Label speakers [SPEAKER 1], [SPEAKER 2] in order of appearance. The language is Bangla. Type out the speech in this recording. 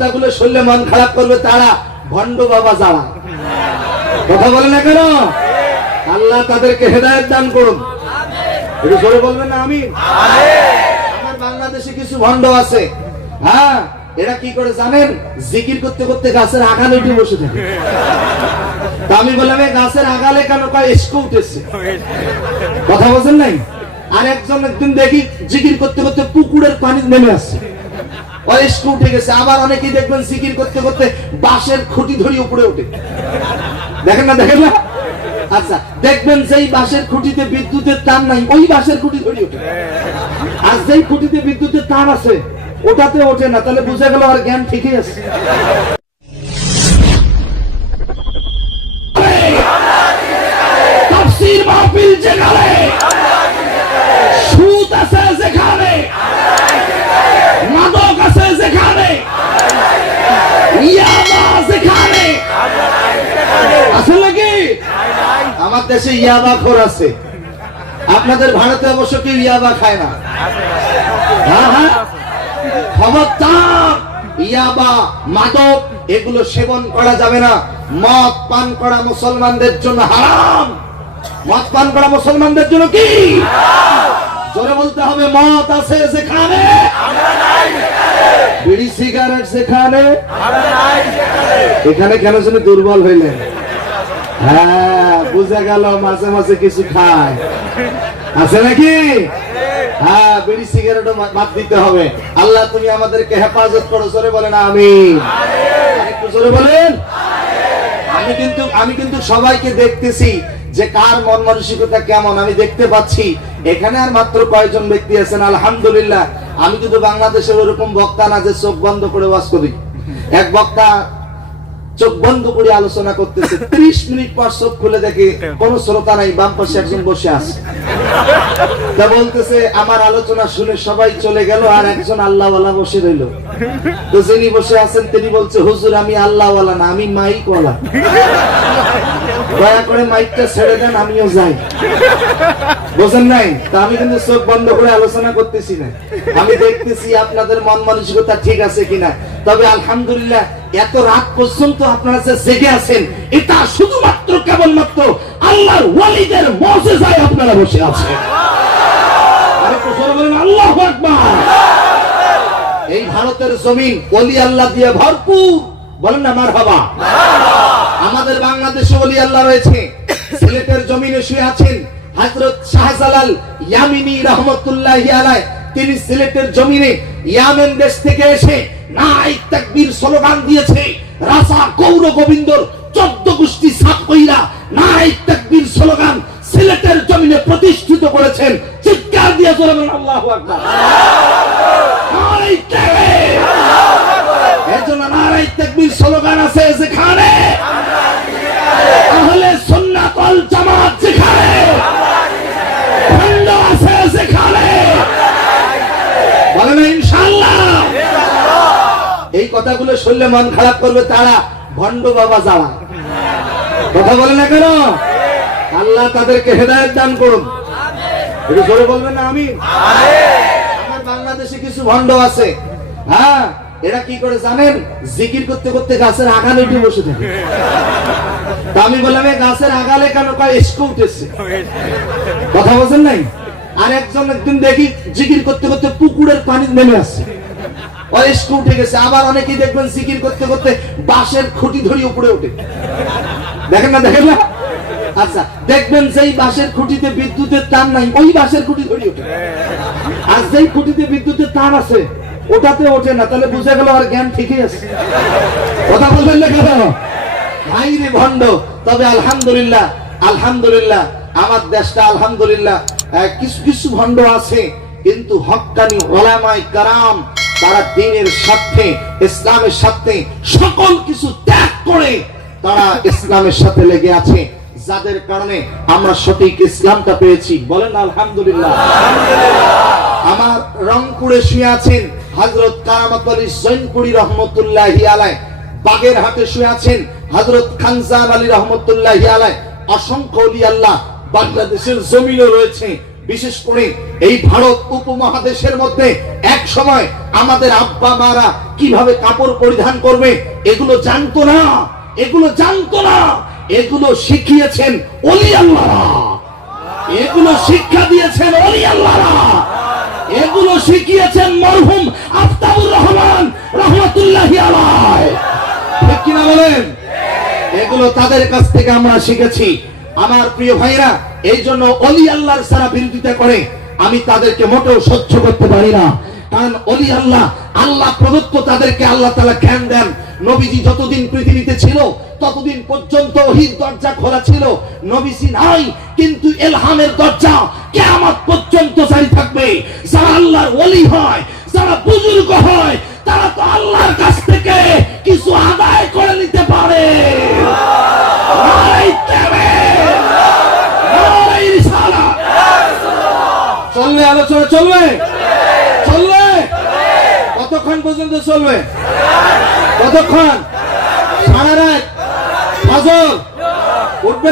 [SPEAKER 1] কথাগুলো শুনলে মন খারাপ করবে তারা ভণ্ড বাবা যারা। কথা বলে না কেন? আল্লাহ তাদেরকে হেদায়ত দান করুন। একটু জোরে বলবেন না আমি আমার বাংলাদেশে কিছু ভণ্ড আছে। হ্যাঁ এরা কি করে জানেন? জিকির করতে করতে গাছের আগালে উঠে বসে থাকে। তা আমি বললাম এই গাছের আগালে কেন কয়? এসকো উঠেছে। কথা বলছেন নাই? আর একজন একদিন দেখি জিকির করতে করতে পুকুরের পানি নেমে আসছে। ও উঠে গেছে। আবার অনেকেই দেখবেন জিকির করতে করতে বাঁশের খুঁটি ধরি উপরে ওঠে। দেখেন না দেখেন না? আচ্ছা দেখবেন যেই বাঁশের খুঁটিতে বিদ্যুতের তার নাই, ওই বাঁশের খুঁটি ধরি ওঠে। আর যেই খুঁটিতে বিদ্যুতের তার আছে, ওটাতে ওঠে না। তাহলে বুঝে গেল আর জ্ঞান ঠিকই আছে। মাহফিল সুদ আছে যেখানে মাদক আছে যেখানে ইয়াবা যেখানে আছে নাকি আমার দেশে ইয়াবা খোর আছে। আপনাদের ভারতে অবশ্য কেউ ইয়াবা খায় না। হ্যাঁ হ্যাঁ। ইয়াবা, মাদক, এগুলো সেবন করা যাবে না। মদ পান করা মুসলমানদের জন্য হারাম। মদ পান করা মুসলমানদের জন্য কি? জোরে বলতে হবে, মদ আছে যেখানে। বিড়ি, সিগারেট সেখানে এখানে কেন যেন দুর্বল হইলেন। হ্যাঁ। গেল মাঝে মাঝে কিছু খায়। আছে নাকি? হ্যাঁ বিড়ি বাদ দিতে হবে। আল্লাহ, তুমি আমাদেরকে হেফাজত করো। আমি একটু বলেন। আমি কিন্তু আমি কিন্তু সবাইকে দেখতেছি যে কার মন মানসিকতা কেমন। আমি দেখতে পাচ্ছি, এখানে আর মাত্র কয়েকজন ব্যক্তি আছেন? আলহামদুলিল্লাহ। আমি কিন্তু বাংলাদেশের ওরকম বক্তা না যে চোখ বন্ধ করে বাস করি। এক বক্তা চোখ বন্ধ করে আলোচনা করতেছে। ত্রিশ মিনিট পর চোখ খুলে দেখে কোন শ্রোতা নাই বাম পাশে একজন বসে আছে। তা বলতেছে আমার আলোচনা শুনে সবাই চলে গেল আর একজন আল্লাহওয়ালা বসে রইল। তো যিনি বসে আছেন তিনি বলছে হুজুর আমি আল্লাহওয়ালা না আমি মাইক ওয়ালা দয়া করে মাইকটা ছেড়ে দেন আমিও যাই। বোঝেন নাই? তা আমি কিন্তু চোখ বন্ধ করে আলোচনা করতেছি না। আমি দেখতেছি আপনাদের মন মানসিকতা ঠিক আছে কিনা। তবে আলহামদুলিল্লাহ, এত রাত পর্যন্ত আপনারা যে জেগে আছেন, এটা শুধুমাত্র কেবলমাত্র আল্লাহর ওয়ালিদের মজেজায় আপনারা বসে আছেন। আল্লাহু এই ভারতের জমিন ওলি আল্লাহ দিয়ে ভরপুর। বলেন না মার আমাদের বাংলাদেশে ওলি আল্লাহ রয়েছে। সিলেটের জমিনে শুয়ে আছেন হযরত শাহজালাল ইয়ামিনী রহমতুল্লাহ আলাই তিনি সিলেটের জমিনে ইয়ামেন দেশ থেকে এসে তাকবীর স্লোগান দিয়েছে রাসা গোবিন্দর চোদ্দ কইরা তাকবীর স্লোগান সিলেটের জমিনে প্রতিষ্ঠিত করেছেন। চিৎকার দিয়ে চলবেন আল্লাহ তাকবীর। স্লোগান আছে যেখানে কথাগুলো শুনলে মন খারাপ করবে তারা, ভণ্ড বাবা যারা কথা বলে না কেন? আল্লাহ তাদেরকে হেদায়েত দান করুন। একটু জোরে বলবেন না আমি? আমার বাংলাদেশে কিছু ভণ্ড আছে। হ্যাঁ এরা কি করে জানেন? জিকির করতে করতে গাছের আগালে উঠে বসে থাকে। আমি বললাম গাছের আগালে কেন কয়? এসকো উঠেছে। কথা বলছেন নাই? আর একজন একদিন দেখি জিকির করতে করতে পুকুরের পানি নেমে আসছে। উঠে গেছে আবার অনেকেই দেখবেন করতে করতে খুঁটি ধরি উপরে ওঠে। দেখেন না দেখেন না? আচ্ছা দেখবেন যেই খুঁটিতে বিদ্যুতের তার নাই, ওই খুঁটি ধরি ওঠে। আর যেই খুঁটিতে বিদ্যুতের তার আছে, ওটাতে ওঠে না। তাহলে বুঝে গেল আর জ্ঞান ঠিকই আছে। কথা বলবেন না কেন? ভাই রে ভণ্ড, তবে আলহামদুলিল্লাহ আলহামদুলিল্লাহ, আমার দেশটা আলহামদুলিল্লাহ কিছু কিছু ভণ্ড আছে, কিন্তু হক্কানি ওলামাই কারাম তারা দিনের স্বার্থে ইসলামের স্বার্থে সকল কিছু ত্যাগ করে তারা ইসলামের সাথে লেগে আছে। যাদের কারণে আমরা সঠিক ইসলামটা পেয়েছি। বলেন আলহামদুলিল্লাহ। আমার রংপুরে শুয়ে আছেন হজরত কারামত আলী জৈনপুরি রহমতুল্লাহ আলাই বাগের হাতে শুয়ে আছেন হজরত খানজান আলী রহমতুল্লাহ আলাই অসংখ্য আল্লাহ বাংলাদেশের জমিনও রয়েছে। বিশেষ করে এই ভারত উপমহাদেশের মধ্যে এক সময় আমাদের আব্বা মারা কীভাবে কাপড় পরিধান করবে, এগুলো জানতো না, এগুলো জানতো না। এগুলো শিখিয়েছেন অলি আল্লাহরা এগুলো শিক্ষা দিয়েছেন অলি আল্লাহরা এগুলো শিখিয়েছেন মরহুম আফতাবুর রহমান রহমতুল্লাহি ঠিক কিনা বলেন? এগুলো তাদের কাছ থেকে আমরা শিখেছি। আমার প্রিয় ভাইরা এই জন্য অলি আল্লাহর সারা বিরোধিতা করে আমি তাদেরকে মোটেও সহ্য করতে পারি না। কারণ অলি আল্লাহ আল্লাহ প্রদত্ত তাদেরকে আল্লাহ তালা জ্ঞান দেন। নবীজি যতদিন পৃথিবীতে ছিল, ততদিন পর্যন্ত ওহির দরজা খোলা ছিল। নবীজি নাই, কিন্তু এলহামের দরজা কেয়ামত পর্যন্ত জারি থাকবে। যারা আল্লাহর ওলি হয়, যারা বুজুর্গ হয়, তারা তো আল্লাহর কাছ থেকে কিছু আদায় করে নিতে পারে নারাই তাকবীর! নারাই রিসালাত! চলবে আলোচনা চলবে? চলবে? কতক্ষণ পর্যন্ত চলবে? কতক্ষণ? সারা রাত? ফজল উঠবে